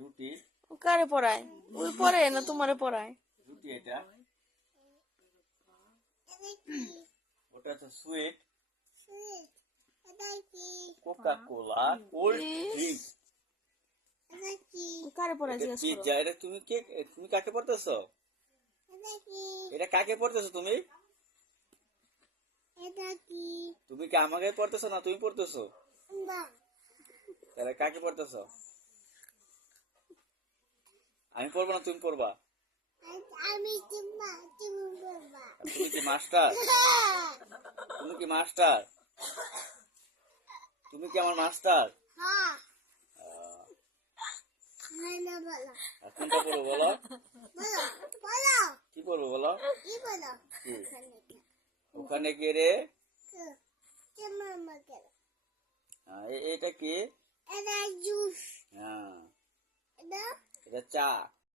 রুটি। কারে পড়ায়? ওই পড়ে না তোমারে পড়ায়? রুটি এটা। ওটা তো sweet. Coca cola cold drink. কারে পড়ায় এটা জিজ্ঞেস করো। পিৎজা। এটা তুমি কাকে পড়তেছো? এটা কাকে পড়তেছো তুমি? তুমি কি আমাকে পড়তেছো না তুমি পড়তেছো? তাহলে কাকে পড়তেছো? আমি পড়বো না তুমি পড়বা? তুমি কি মাস্টার? তুমি কি মাস্টার? তুমি কি আমার মাস্টার? কোনটা পড়বো বলো? কি পড়বো বলো? ওখানে কে রে? এটা কি? হ্যাঁ, এটা চা।